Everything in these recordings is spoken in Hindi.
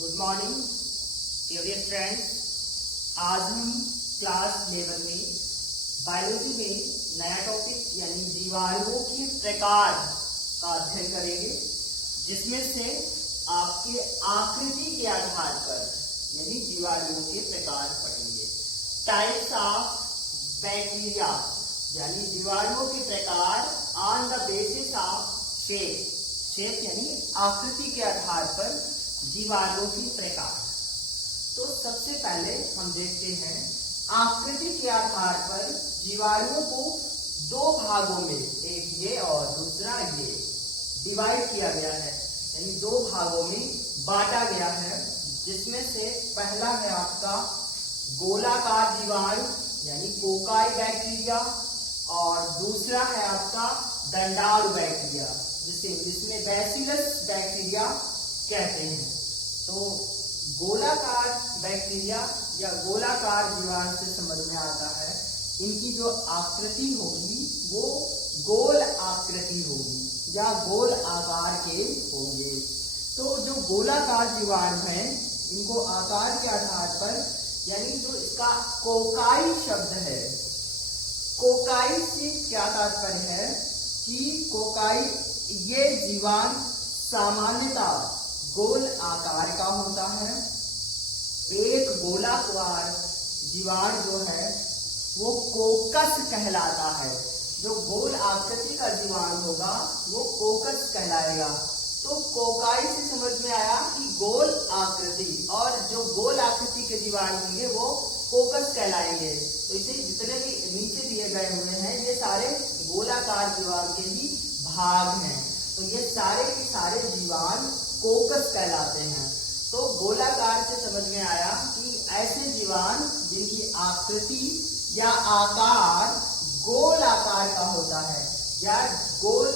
Good morning dear friends. आज हम क्लास 11 में बायोलॉजी में नया टॉपिक यानी जीवाणुओं के प्रकार का अध्ययन करेंगे, जिसमें से आपके आकृति के आधार पर यानी जीवाणुओं के प्रकार पढ़ेंगे। टाइप्स ऑफ बैक्टीरिया यानी जीवाणुओं के प्रकार on the basis of shape यानी आकृति के आधार पर जीवाणुओं के प्रकार। तो सबसे पहले हम देखते हैं आकृति के आधार पर जीवाणुओं को दो भागों में, एक ये और दूसरा ये, डिवाइड किया गया है, यानी दो भागों में बांटा गया है। जिसमें से पहला है आपका गोलाकार जीवाणु यानी कोकाई बैक्टीरिया, और दूसरा है आपका दंडाणु बैक्टीरिया, जिसे इंग्लिश में बैसिलस बैक्टीरिया कहते हैं। तो गोलाकार बैक्टीरिया या गोलाकार जीवाणु से समझ में आता है, इनकी जो आकृति होगी वो गोल आकृति होगी या गोल आकार के होंगे। तो जो गोलाकार जीवाणु हैं, इनको आकार के आधार पर यानी जो इसका कोकाई शब्द है, कोकाई से क्या तात्पर्य है कि कोकाई ये जीवाणु सामान्यतः गोल आकार का होता है। एक गोलाकार जीवाणु जो है वो कोकस कहलाता है। जो गोल आकृति का जीवाणु होगा वो कोकस कहलाएगा। तो कोकाई से समझ में आया कि गोल आकृति, और जो गोल आकृति के जीवाणु होंगे वो कोकस कहलाएंगे। तो इसे जितने भी नीचे दिए गए हुए हैं ये सारे गोलाकार जीवाणु के ही भाग हैं। तो ये सारे के सारे जीवाणु कोकस कहलाते हैं। तो गोलाकार से समझ में आया कि ऐसे जीवाणु जिनकी आकृति या आकार गोल आकार का होता है या गोल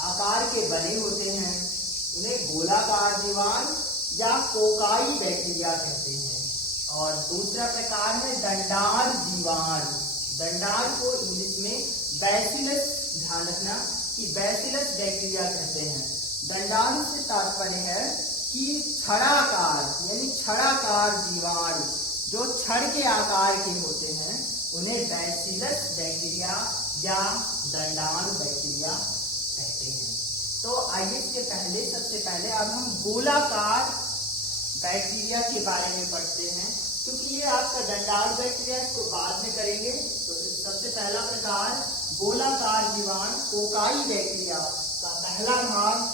आकार के बने होते हैं, उन्हें गोलाकार जीवाणु या कोकाई बैक्टीरिया कहते हैं। और दूसरा प्रकार है दंडाणु जीवाणु। दंडाणु को इंग्लिश में बैसिलस, ध्यान रखना कि बैसिलस बैक्टीरिया कहते हैं। दंडाणु से तात्पर्य है कि छड़ाकार यानी छड़ाकार जीवाणु जो छड़ के आकार के होते हैं उन्हें बैसिलस बैक्टीरिया या दंडाणु बैक्टीरिया कहते हैं। तो आइए इसके पहले सबसे पहले अब हम गोलाकार बैक्टीरिया के बारे में पढ़ते हैं, क्योंकि ये आपका दंडाणु बैक्टीरिया, इसको बाद में करेंगे। तो सबसे पहला प्रकार गोलाकार जीवाणु कोकाई बैक्टीरिया का पहला भाग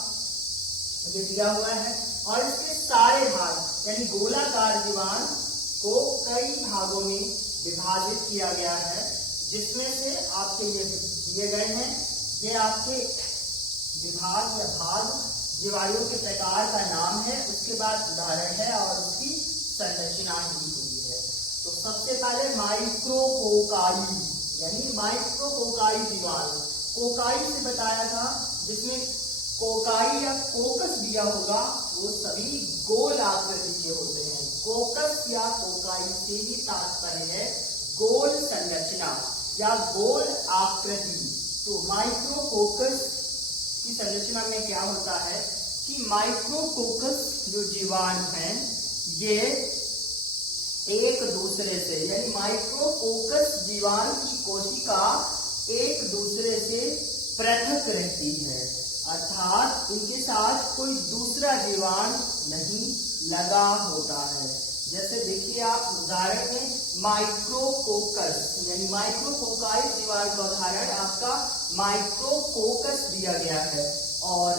दिया हुआ है, और इसके सारे भाग यानी गोलाकार जीवाणु को कई भागों में विभाजित किया गया है, जिसमें से आपके ये दिए गए हैं। ये आपके विभाग या भाग जीवाणुओं के प्रकार का नाम है, उसके बाद उदाहरण है और उसकी संरचना दी हुई है। तो सबसे पहले माइक्रोकोकाई यानी माइक्रोकोकाई जीवाणु। कोकाई से बताया था, जिसमें कोकाई या कोकस दिया होगा वो सभी गोल आकृति के होते हैं। कोकस या कोकाई से ही तात्पर्य है गोल संरचना या गोल आकृति। तो माइक्रोकोकस की संरचना में क्या होता है कि माइक्रोकोकस जो जीवाणु हैं ये एक दूसरे से यानी माइक्रोकोकस जीवाणु की कोशिका एक दूसरे से पृथक रहती है, अर्थात इनके साथ कोई दूसरा जीवाणु नहीं लगा होता है। जैसे देखिए आप उदाहरण में माइक्रोकोकस यानी माइक्रोकोकाई जीवाणु का उदाहरण आपका माइक्रोकोकस दिया गया है। और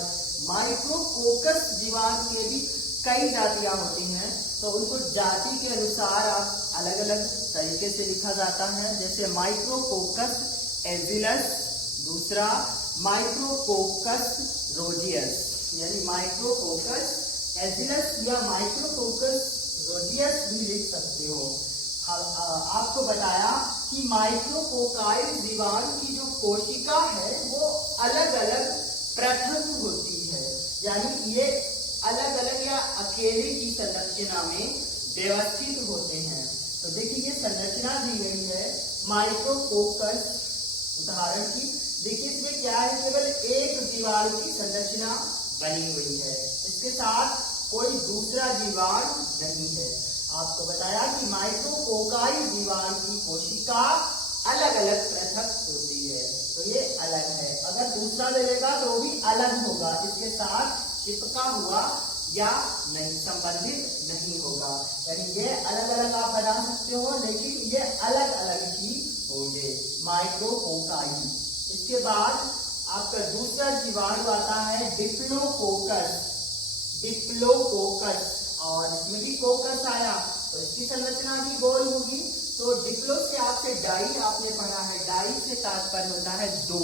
माइक्रोकोकस जीवाणु के भी कई जातियां होती हैं, तो उनको जाति के अनुसार आप अलग अलग तरीके से लिखा जाता है। जैसे माइक्रोकोकस एजिलस, दूसरा माइक्रोकोकस रोजियस यानी माइक्रोकोकस एजिलस या माइक्रोकोकस रोजियस भी लिख सकते हो। आपको बताया कि माइक्रोकोकाई जीवाणु की जो कोशिका है वो अलग अलग पृथक होती है, यानी ये अलग अलग या अकेले की संरचना में व्यवस्थित होते हैं। तो देखिए ये संरचना दी गई है माइक्रोकोकस उदाहरण की। देखिए इसमें क्या है, केवल एक जीवाणु की संरचना बनी हुई है। इसके साथ कोई दूसरा जीवाणु नहीं है। आपको बताया कि माइक्रोकोकाई जीवाणु की कोशिका अलग अलग पृथक होती है, तो ये अलग है। अगर दूसरा ले लेगा तो भी अलग होगा, इसके साथ चिपका हुआ या नहीं संबंधित नहीं होगा। यानी ये अलग अलग आप बना सकते हो, लेकिन ये अलग अलग ही होंगे माइक्रोकोकाई। इसके बाद आपका दूसरा जीवाणु आता है डिप्लोकोकस। डिप्लोकोकस, और इसमें भी कोकस आया तो इसकी संरचना भी गोल होगी। तो डिप्लो से आपसे डाई आपने पढ़ा है, डाई से तात्पर्य होता है दो,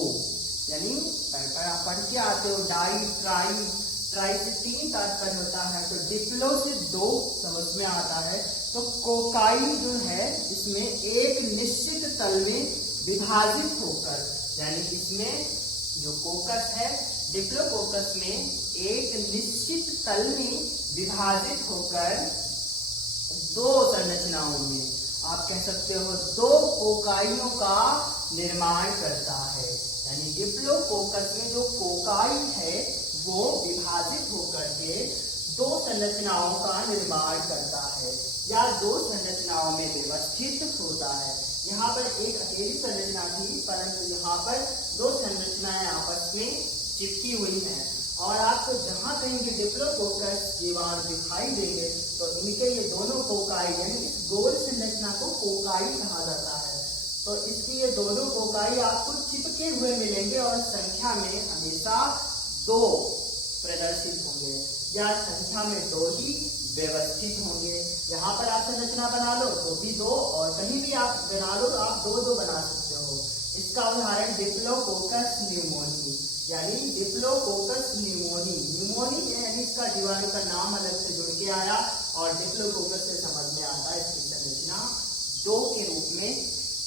यानी आप पढ़ के आते हो डाई ट्राई, ट्राई से तीन तात्पर्य होता है, तो डिप्लो से दो समझ में आता है। तो कोकाई जो है इसमें एक निश्चित तल में विभाजित होकर, यानी इसमें जो कोकस है डिप्लोकोकस में एक निश्चित तल में विभाजित होकर दो संरचनाओं में, आप कह सकते हो दो कोकाइयों का निर्माण करता है। यानी डिप्लोकोकस में जो कोकाई है वो विभाजित होकर के दो संरचनाओं का निर्माण करता है या दो संरचनाओं में व्यवस्थित होता है। यहाँ पर एक अकेली संरचना थी, परंतु यहाँ पर दो संरचनाएं आपस में चिपकी हुई हैं। और आपको जहां कहीं भी डिप्लोकोकस जीवाणु दिखाई देंगे तो इनके ये दोनों कोकाई, यानी इस गोल संरचना को कोकाई कहा जाता है। तो इसकी ये दोनों कोकाई आपको चिपके हुए मिलेंगे और संख्या में हमेशा दो प्रदर्शित होंगे या संख्या में दो ही व्यवस्थित होंगे। यहाँ पर आप संरचना बना लो तो भी दो, और कहीं भी आप बना लो तो आप दो दो बना सकते हो। इसका उदाहरण डिप्लोकोकस न्यूमोनी, यानी डिप्लोकोकस न्यूमोनी, न्यूमोनी है यानी इसका जीवाणु का नाम अलग से जुड़ के आया, और डिप्लोकोकस से समझ में आता है इसकी संरचना दो के रूप में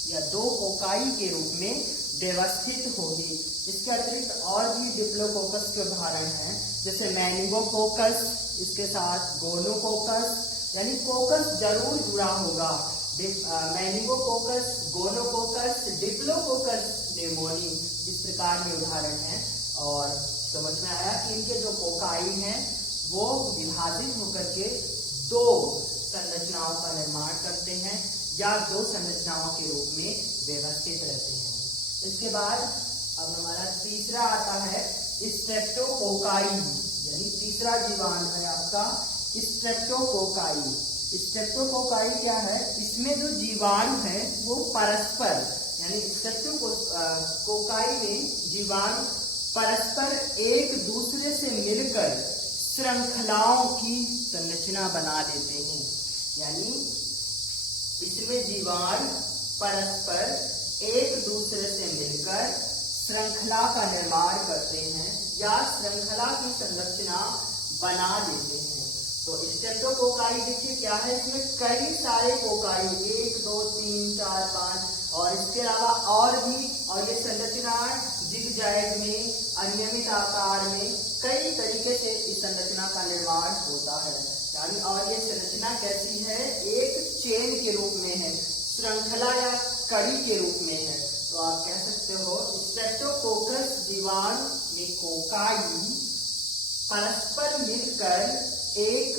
या दो कोकाई के रूप में व्यवस्थित होगी। इसके अतिरिक्त और भी डिप्लोकोकस के उदाहरण हैं, जैसे मेनिंगोकोकस, इसके साथ गोनोकोकस, यानी कोकस जरूर जुड़ा होगा। मेनिंगोकोकस, गोनोकोकस, डिप्लोकोकस न्यूमोनी, इस प्रकार के उदाहरण हैं। और समझ में आया कि इनके जो कोकाई हैं वो विभाजित होकर के दो संरचनाओं का निर्माण करते हैं या दो संरचनाओं के रूप में व्यवस्थित रहते हैं। इसके बाद अब हमारा तीसरा आता है स्ट्रेप्टोकोकाई, यानी तीसरा जीवाणु है आपका स्ट्रेप्टोकोकाई। स्ट्रेप्टोकोकाई क्या है? इसमें जो जीवाणु है वो परस्पर, यानी स्ट्रेप्टोकोकाई में जीवाणु परस्पर एक दूसरे से मिलकर श्रृंखलाओं की संरचना बना देते हैं। यानी इसमें जीवाणु परस्पर एक दूसरे से मिलकर श्रृंखला का निर्माण करते हैं या श्रृंखला की संरचना बना देते हैं। तो स्ट्रेप्टोकोकाई देखिए क्या है, इसमें कई सारे कोकाई 1 2 3 4 5 और इसके अलावा और भी, और ये संरचना जिगजैग में, अनियमित आकार में, कई तरीके से इस संरचना का निर्माण होता है। यानी और ये संरचना कैसी है? एक चेन के रूप में है, श्रृंखला या कड़ी के रूप में है। तो आप कह सकते हो स्ट्रेप्टोकोकस जीवाणु में कोकाई परस्पर मिलकर एक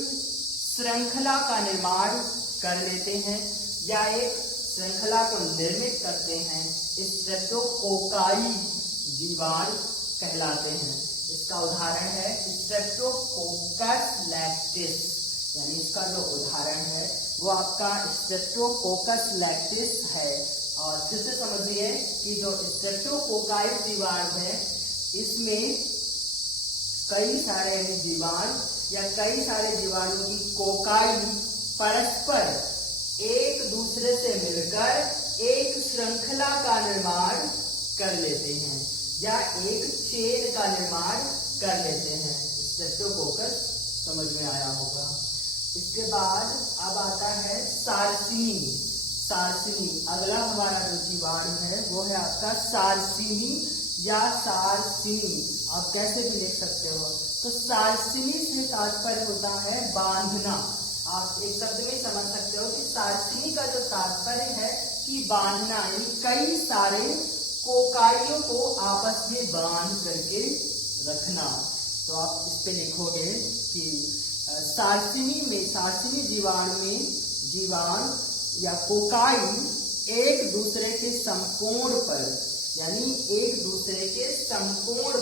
श्रृंखला का निर्माण कर लेते हैं या एक श्रृंखला को निर्मित करते हैं। स्ट्रेप्टोकोकाई जीवाणु कहलाते हैं। इसका उदाहरण है स्ट्रेप्टोकोकस लैक्टिस, यानी इसका जो उदाहरण है वो आपका स्ट्रेप्टोकोकस लैक्टिस है। और फिर से समझिए कि जो स्ट्रेप्टोकोकाई जीवाणु है इसमें कई सारे जीवाणु या कई सारे जीवाणुओं की कोकाई परस्पर एक दूसरे से मिलकर एक श्रृंखला का निर्माण कर लेते हैं या एक चेन का निर्माण कर लेते हैं। स्ट्रेप्टोकोकस समझ में आया होगा। इसके बाद अब आता है सार्सिनी। सार्सिनी अगला हमारा जो जीवाणु है वो है आपका सार्सिनी या सार्सिनी, आप कैसे भी लिख सकते हो। तो सार्सिनी से तात्पर्य होता है बांधना। आप एक शब्द में समझ सकते हो कि सार्सिनी का जो तात्पर्य है कि बांधना, यानी कई सारे कोकाइयों को आपस में बांध करके रखना। तो आप इस पे लिखोगे कि सार्सिनी जीवाणु में जीवाणु या कोकाई एक दूसरे के समकोण पर, यानी एक दूसरे के समकोण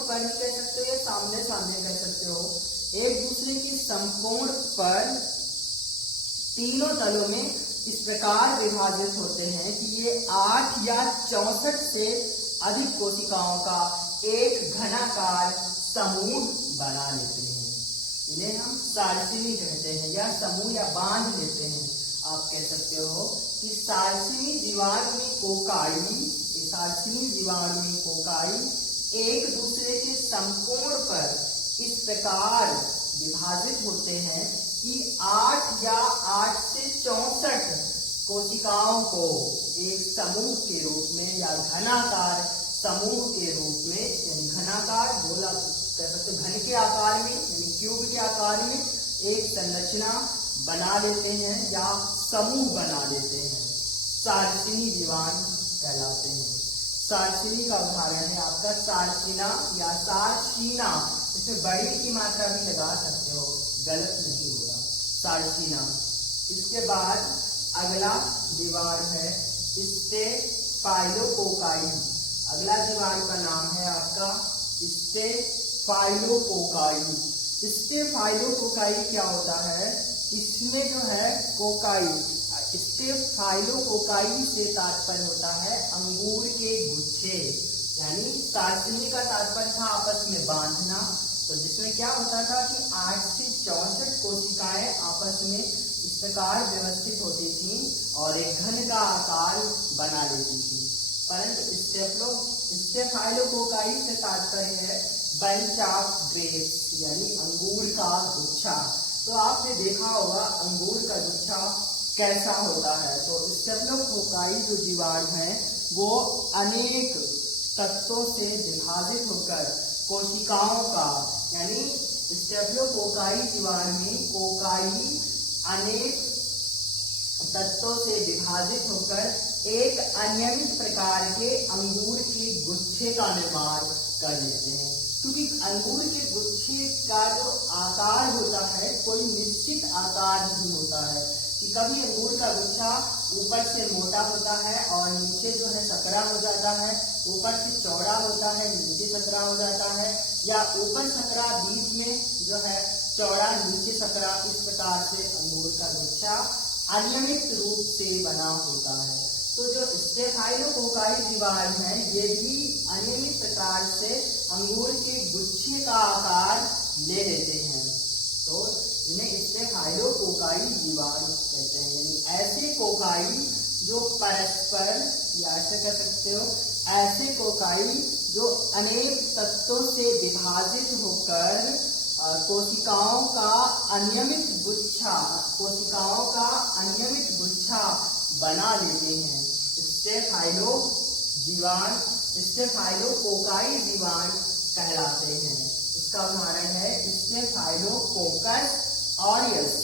पर ही कह सकते हो या सामने सामने कह सकते हो, एक दूसरे के समकोण पर तीनों तलों में इस प्रकार विभाजित होते हैं कि ये 8 या 64 से अधिक कोशिकाओं का एक घनाकार समूह बना लेते हैं। इन्हें हम सार्सिनी कहते हैं या समूह या बांध लेते हैं। आप कह सकते हो कि सार्सिनी जीवाणु में कोकाई एक दूसरे के समकोण पर इस प्रकार विभाजित होते हैं कि 8 या 8 से 64 कोशिकाओं को एक समूह के रूप में या घनाकार समूह के रूप में, यानी घनाकार बोला कह सकते घन के आकार में यानी क्यूब के आकार में एक संरचना बना लेते हैं या समूह बना लेते हैं। सार्सिनी जीवाणु कहलाते हैं। सार्सिनी का उदाहरण है आपका सार्सिना या सार्सिना, इसमें बड़ी की मात्रा भी लगा सकते हो, गलत नहीं होगा, सार्सिना। इसके बाद अगला जीवाणु है स्टेफाइलोकोकाई। अगला जीवाणु का नाम है आपका स्टेफाइलोकोकाई। स्टेफाइलोकोकाई क्या होता है, इसमें जो है कोकाई, स्टेफाइलोकोकाई से तात्पर्य होता है अंगूर के गुच्छे, यानी सार्सिनी का तात्पर्य था आपस में बांधना, तो जिसमें क्या होता था कि 8 से 64 कोशिकाएं आपस में इस प्रकार व्यवस्थित होती थी और एक घन का आकार बना लेती थी। परंतु स्टेफाइलोकोकाई से तात्पर्य है बंच ऑफ ग्रेप्स, यानी अंगूर का गुच्छा। तो आपने देखा होगा अंगूर का गुच्छा कैसा होता है। तो स्टेफाइलोकोकाई जो जीवाणु है वो अनेक तत्वों से विभाजित होकर कोशिकाओं का, यानी स्टेफाइलोकोकाई जीवाणु में कोकाई अनेक तत्वों से विभाजित होकर एक अनियमित प्रकार के अंगूर के गुच्छे का निर्माण कर लेते हैं। क्योंकि अंगूर के गुच्छे का जो आकार होता है कोई निश्चित आकार नहीं होता है, कि कभी अंगूर का गुच्छा ऊपर से मोटा होता है और नीचे जो है सकरा हो जाता है, ऊपर से चौड़ा होता है नीचे सकरा हो जाता है, या ऊपर सकरा बीच में जो है चौड़ा नीचे सकरा, इस प्रकार से अंगूर का गुच्छा अनियमित रूप से बना होता है। तो जो स्टेफाइलोकोकाई जीवाणु है ये भी अनियमित प्रकार से अंगूर के गुच्छे का आकार ले लेते हैं, तो इन्हें स्टेफाइलोकोकाई जीवाणु कहते हैं। यानी ऐसे कोकाई जो परस्पर, या ऐसे कह सकते हो ऐसे कोकाई जो अनेक तत्वों से विभाजित होकर कोशिकाओं का अनियमित गुच्छा बना लेते हैं। स्टेफाइलोकोकाई जीवाणु कहलाते हैं। इसका उदाहरण है स्टेफाइलोकोकस ऑरियस,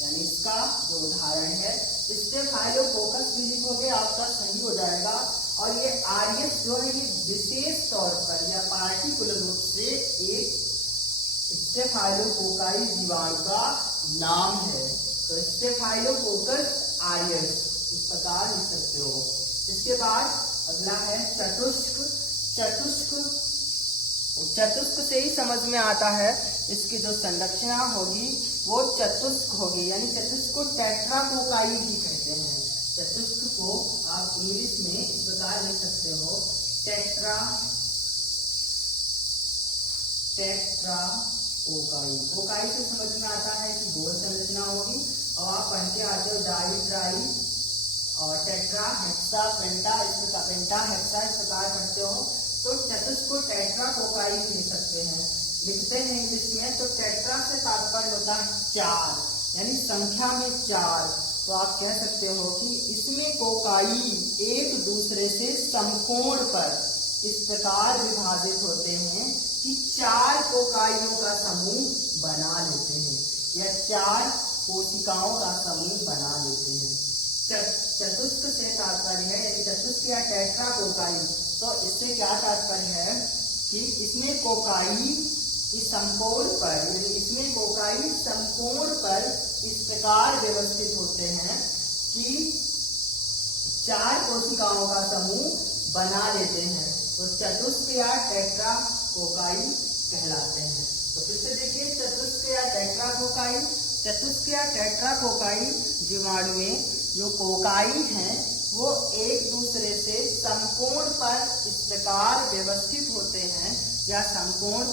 यानी इसका जो उदाहरण है स्टेफाइलोकोकस भी लिखोगे आपका सही हो जाएगा। और ये आरियस जो है ये विशेष तौर पर या पार्टिकुलर रूप से एक स्टेफाइलोकोकाई जीवाणु का नाम है। तो स्टेफाइलोकोकस आरियस इस प्रकार लिख सकते हो। इसके बाद अगला है चतुष्क। चतुष्क से ही समझ में आता है इसकी जो संरचना होगी वो चतुष्क होगी, यानी चतुष्क को टेट्राकोकाई भी कहते हैं। चतुष्क को आप इंग्लिश में इस प्रकार लिख सकते हो टेट्राकोकाई। कोकाई से समझ में आता है कि गोल संरचना होगी, और आप पढ़ते आते हो डाई ट्राई और टेट्रा हेक्सा पेंटा, इसमें पेंटा हेक्सा इस प्रकार करते हो। तो चतुष्क को टेट्राकोकाई लिख सकते हैं, लिखते हैं इंग्लिश में। तो टेट्रा से तात्पर्य होता है 4, यानी संख्या में 4। तो आप कह सकते हो कि इसमें कोकाई एक दूसरे से समकोण पर इस प्रकार विभाजित होते हैं कि 4 कोकाइयों का समूह बना लेते हैं या 4 कोशिकाओं का समूह बना लेते हैं। चतुष्क से तात्पर्य है, यानी चतुष्क या टेट्राकोकाई, तो इससे क्या तात्पर्य है कि इसमें कोकाई इस समकोण पर, यानी इसमें कोकाई समकोण पर इस प्रकार व्यवस्थित होते हैं कि 4 कोशिकाओं का समूह बना लेते हैं, तो चतुष्क या टेट्रा कोकाई कहलाते हैं। तो फिर से देखिए, चतुष्क या टेट्रा कोकाई, चतुष्क या टेट्रा कोकाई जीवाणु में जो कोकाई हैं वो एक दूसरे से समकोण पर इस प्रकार व्यवस्थित होते हैं, या समकोण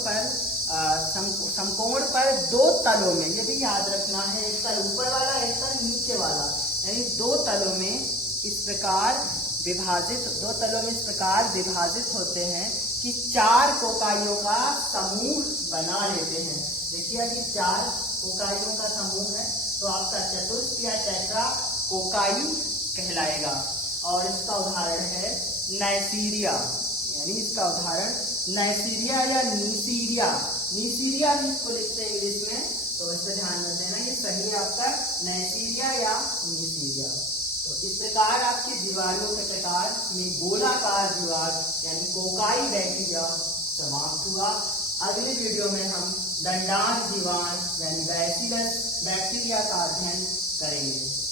पर 2 तलों में, ये भी याद रखना है, एक तल ऊपर वाला, एक तल नीचे वाला, यानी 2 तलों में इस प्रकार विभाजित, 2 तलों में इस प्रकार विभाजित होते हैं कि 4 कोकाइयों का समूह बना लेते हैं। देखिए कि 4 कोकाइयों का समूह है तो आपका चतुष्क या टेट्रा कोकाई कहलाएगा। और इसका उदाहरण है नाइसीरिया, यानी इसका उदाहरण नाइसीरिया या नीसीरिया, नीसीरिया भी इसको लिखते हैं इंग्लिश में, तो इस पर ध्यान रख देना, ये सही है आपका नाइसीरिया या नीसीरिया। तो इस प्रकार आपके जीवाणुओं के प्रकार में गोलाकार जीवाणु यानी कोकाई बैक्टीरिया समाप्त हुआ। अगले वीडियो में हम दंडांत जीवाणु यानी बैसिलस बैक्टीरिया का अध्ययन करेंगे।